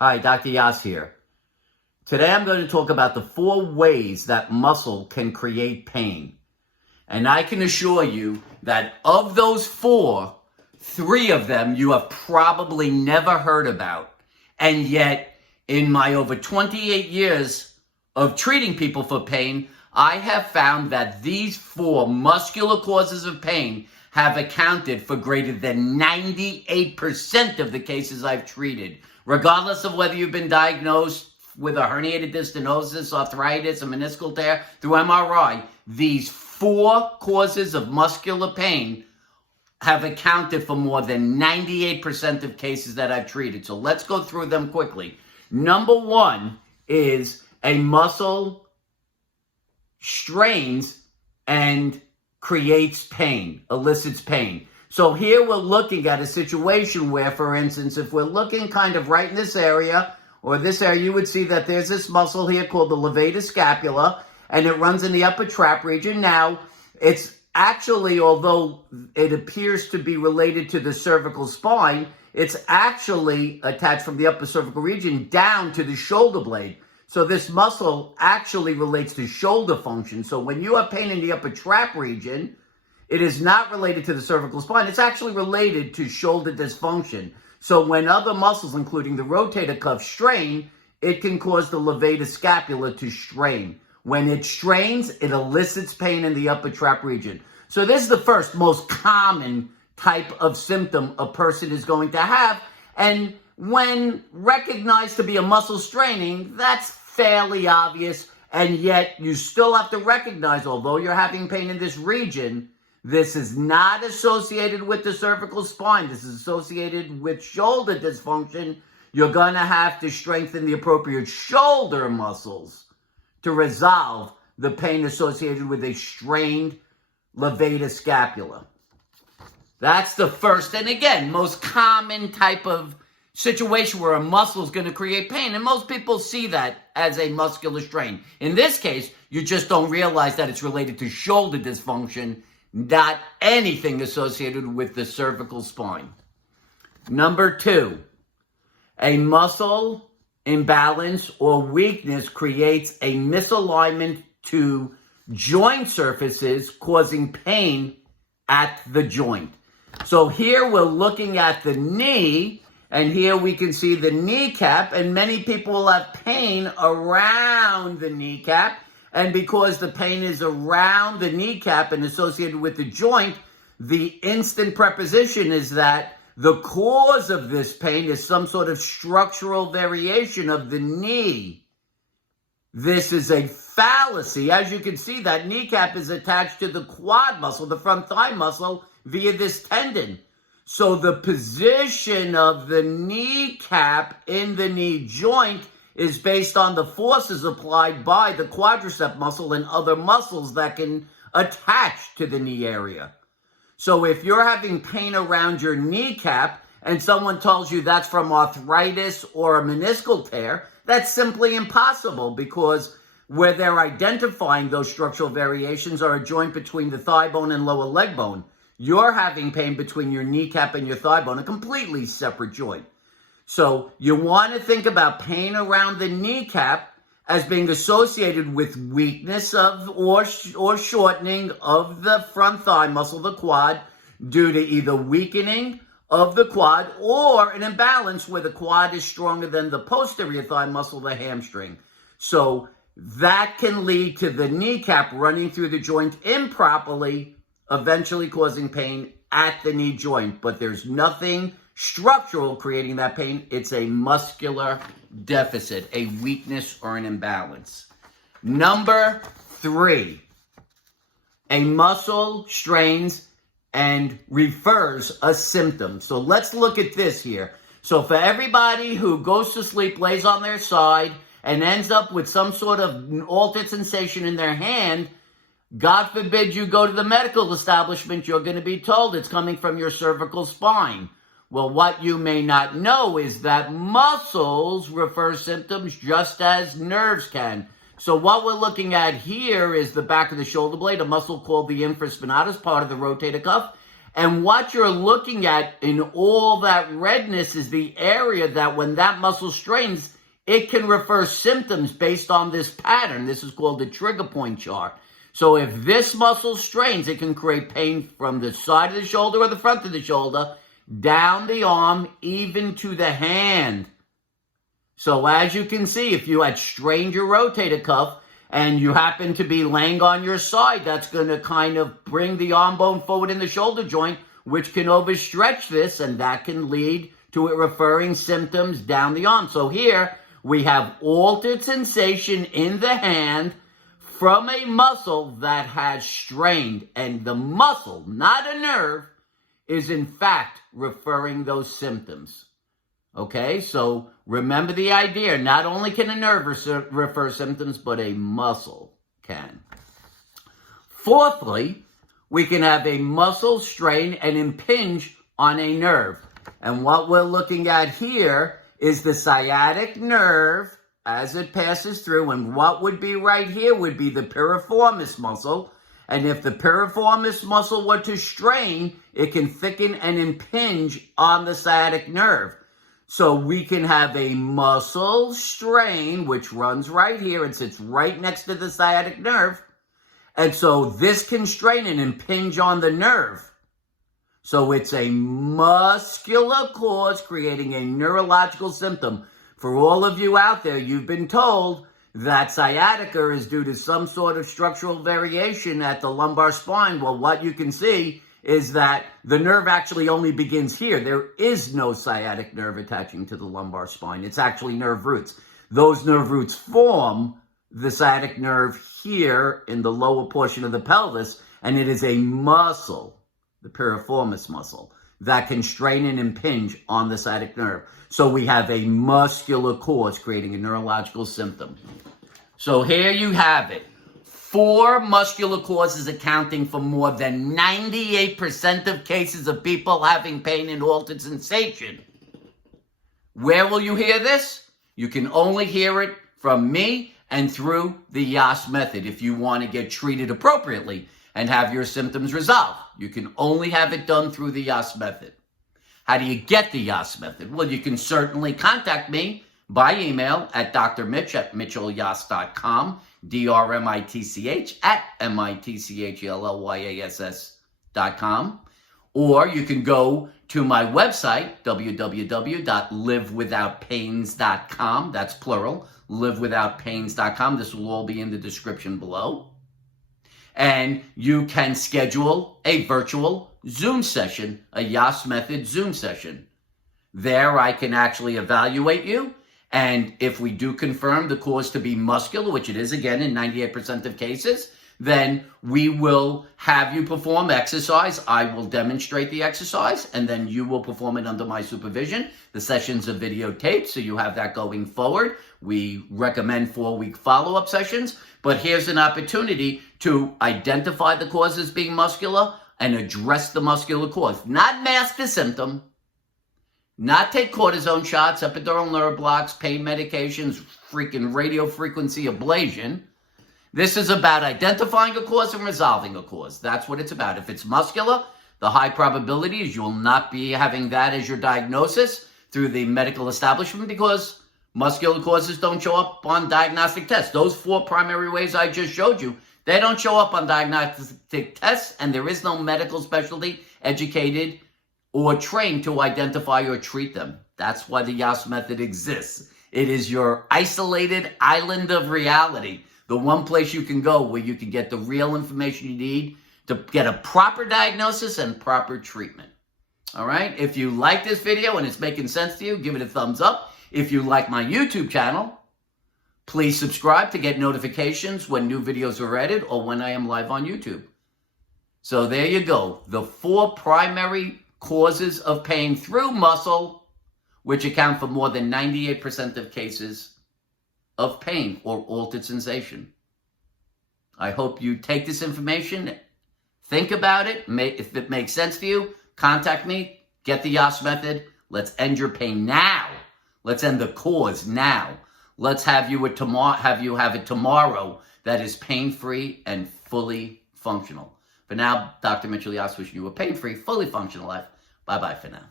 Hi, Dr. Yass here. Today I'm going to talk about the 4 ways that muscle can create pain. And I can assure you that of those 4, 3 of them you have probably never heard about. And yet, in my over 28 years of treating people for pain, I have found that these 4 muscular causes of pain have accounted for greater than 98% of the cases I've treated. Regardless of whether you've been diagnosed with a herniated disc, arthritis, a meniscal tear through MRI, these 4 causes of muscular pain have accounted for more than 98% of cases that I've treated. So let's go through them quickly. Number 1 is a muscle strains and creates pain, elicits pain. So here we're looking at a situation where, for instance, if we're looking kind of right in this area, or this area, you would see that there's this muscle here called the levator scapula, and it runs in the upper trap region. Now, it's actually, although it appears to be related to the cervical spine, it's actually attached from the upper cervical region down to the shoulder blade. So this muscle actually relates to shoulder function. So when you have pain in the upper trap region, it is not related to the cervical spine. It's actually related to shoulder dysfunction. So when other muscles, including the rotator cuff, strain, it can cause the levator scapula to strain. When it strains, it elicits pain in the upper trap region. So this is the first most common type of symptom a person is going to have. And when recognized to be a muscle straining, that's fairly obvious. And yet you still have to recognize, although you're having pain in this region, this is not associated with the cervical spine. This is associated with shoulder dysfunction. You're going to have to strengthen the appropriate shoulder muscles to resolve the pain associated with a strained levator scapula. That's the first, and again, most common type of situation where a muscle is going to create pain. And most people see that as a muscular strain. In this case, you just don't realize that it's related to shoulder dysfunction, not anything associated with the cervical spine. Number 2, a muscle imbalance or weakness creates a misalignment to joint surfaces, causing pain at the joint. So here we're looking at the knee, and here we can see the kneecap, and many people will have pain around the kneecap. And because the pain is around the kneecap and associated with the joint, the instant preposition is that the cause of this pain is some sort of structural variation of the knee. This is a fallacy. As you can see, that kneecap is attached to the quad muscle, the front thigh muscle, via this tendon. So the position of the kneecap in the knee joint is based on the forces applied by the quadricep muscle and other muscles that can attach to the knee area. So if you're having pain around your kneecap and someone tells you that's from arthritis or a meniscal tear, that's simply impossible, because where they're identifying those structural variations are a joint between the thigh bone and lower leg bone. You're having pain between your kneecap and your thigh bone, a completely separate joint. So you want to think about pain around the kneecap as being associated with weakness of or shortening of the front thigh muscle, the quad, due to either weakening of the quad or an imbalance where the quad is stronger than the posterior thigh muscle, the hamstring. So that can lead to the kneecap running through the joint improperly, eventually causing pain at the knee joint. But there's nothing structural creating that pain. It's a muscular deficit, a weakness or an imbalance. Number 3, a muscle strains and refers a symptom. So let's look at this here. So for everybody who goes to sleep, lays on their side, and ends up with some sort of altered sensation in their hand, God forbid you go to the medical establishment, you're going to be told it's coming from your cervical spine. Well, what you may not know is that muscles refer symptoms just as nerves can. So what we're looking at here is the back of the shoulder blade, a muscle called the infraspinatus, part of the rotator cuff. And what you're looking at in all that redness is the area that when that muscle strains, it can refer symptoms based on this pattern. This is called the trigger point chart. So if this muscle strains, it can create pain from the side of the shoulder or the front of the shoulder, down the arm, even to the hand. So as you can see, if you had strained your rotator cuff and you happen to be laying on your side, that's going to kind of bring the arm bone forward in the shoulder joint, which can overstretch this, and that can lead to it referring symptoms down the arm. So here we have altered sensation in the hand from a muscle that has strained, and the muscle, not a nerve, is in fact referring those symptoms. Okay, so remember the idea. Not only can a nerve refer symptoms, but a muscle can. Fourthly, we can have a muscle strain and impinge on a nerve. And what we're looking at here is the sciatic nerve as it passes through. And what would be right here would be the piriformis muscle. And if the piriformis muscle were to strain, it can thicken and impinge on the sciatic nerve. So we can have a muscle strain, which runs right here and sits right next to the sciatic nerve. And so this can strain and impinge on the nerve. So it's a muscular cause creating a neurological symptom. For all of you out there, you've been told that sciatica is due to some sort of structural variation at the lumbar spine. Well, what you can see is that the nerve actually only begins here. There is no sciatic nerve attaching to the lumbar spine. It's actually nerve roots. Those nerve roots form the sciatic nerve here in the lower portion of the pelvis, and it is a muscle, the piriformis muscle, that can strain and impinge on the sciatic nerve. So we have a muscular cause creating a neurological symptom. So here you have it. 4 muscular causes accounting for more than 98% of cases of people having pain and altered sensation. Where will you hear this? You can only hear it from me and through the Yass method if you want to get treated appropriately and have your symptoms resolved. You can only have it done through the Yass method. How do you get the Yass method? Well, you can certainly contact me by email at drmitch@mitchellyas.com, drmitch@mitchellyas.com, or you can go to my website, www.livewithoutpains.com. That's plural, livewithoutpains.com. This will all be in the description below. And you can schedule a virtual Zoom session, a Yass Method Zoom session. There I can actually evaluate you. And if we do confirm the cause to be muscular, which it is again in 98% of cases, then we will have you perform exercise. I will demonstrate the exercise, and then you will perform it under my supervision. The sessions are videotaped, so you have that going forward. We recommend 4-week follow-up sessions, but here's an opportunity to identify the cause as being muscular and address the muscular cause. Not mask the symptom, not take cortisone shots, epidural nerve blocks, pain medications, freaking radio frequency ablation. This is about identifying a cause and resolving a cause. That's what it's about. If it's muscular, the high probability is you will not be having that as your diagnosis through the medical establishment, because muscular causes don't show up on diagnostic tests. Those 4 primary ways I just showed you, they don't show up on diagnostic tests, and there is no medical specialty educated or trained to identify or treat them. That's why the Yass method exists. It is your isolated island of reality. The one place you can go where you can get the real information you need to get a proper diagnosis and proper treatment. All right? If you like this video and it's making sense to you, give it a thumbs up. If you like my YouTube channel, please subscribe to get notifications when new videos are added or when I am live on YouTube. So there you go. The 4 primary causes of pain through muscle, which account for more than 98% of cases of pain or altered sensation. I hope you take this information, think about it. If it makes sense to you, contact me, get the Yass method. Let's end your pain now. Let's end the cause now. Let's have you have it tomorrow that is pain-free and fully functional. For now, Dr. Mitchell Yass wishing you a pain-free, fully functional life. Bye-bye for now.